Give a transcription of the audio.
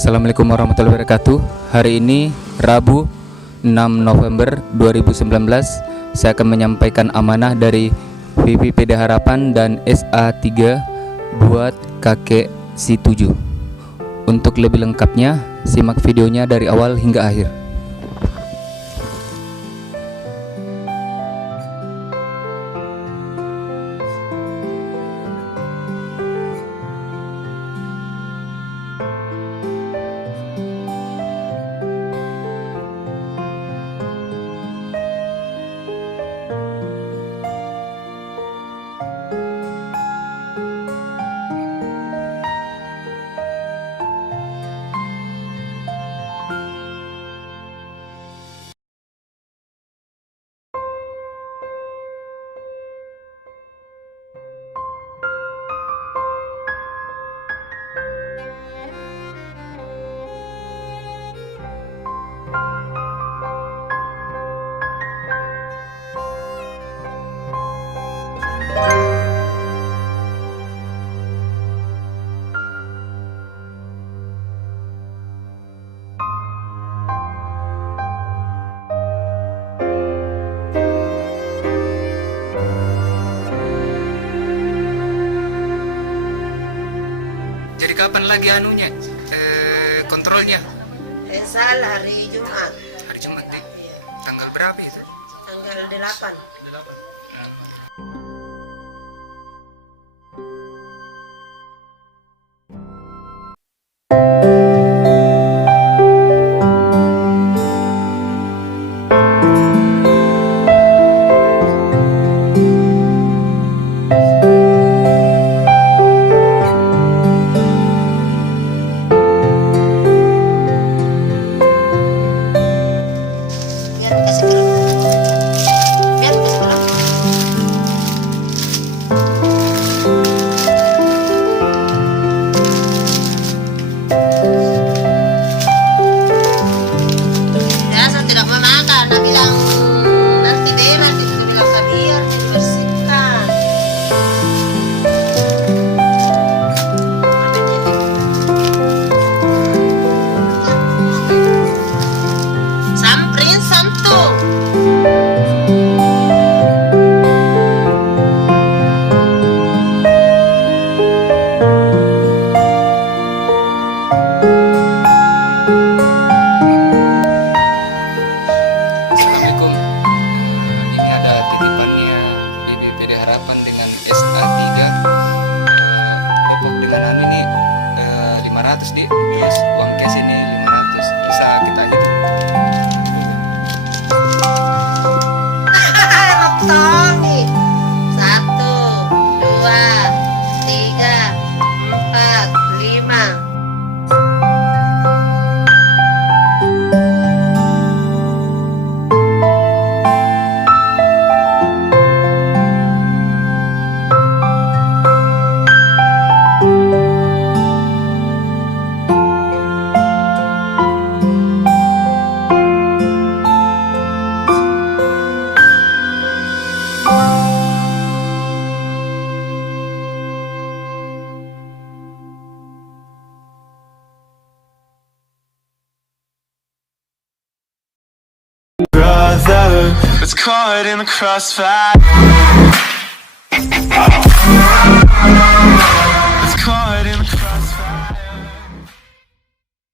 Assalamualaikum warahmatullahi wabarakatuh. Hari ini Rabu 6 November 2019, saya akan menyampaikan amanah dari VPPD Harapan dan SA3 buat kakek si 7. Untuk lebih lengkapnya, simak videonya dari awal hingga akhir. Jadi kapan lagi anunya, kontrolnya? Esal hari Jumat. Hari Jumat deh. Tanggal berapa itu? Tanggal 8. Di uang cash ini 500 bisa kita hitung. Tongi 1, 2, 3, 4, 5. Brother, was caught in the crossfire.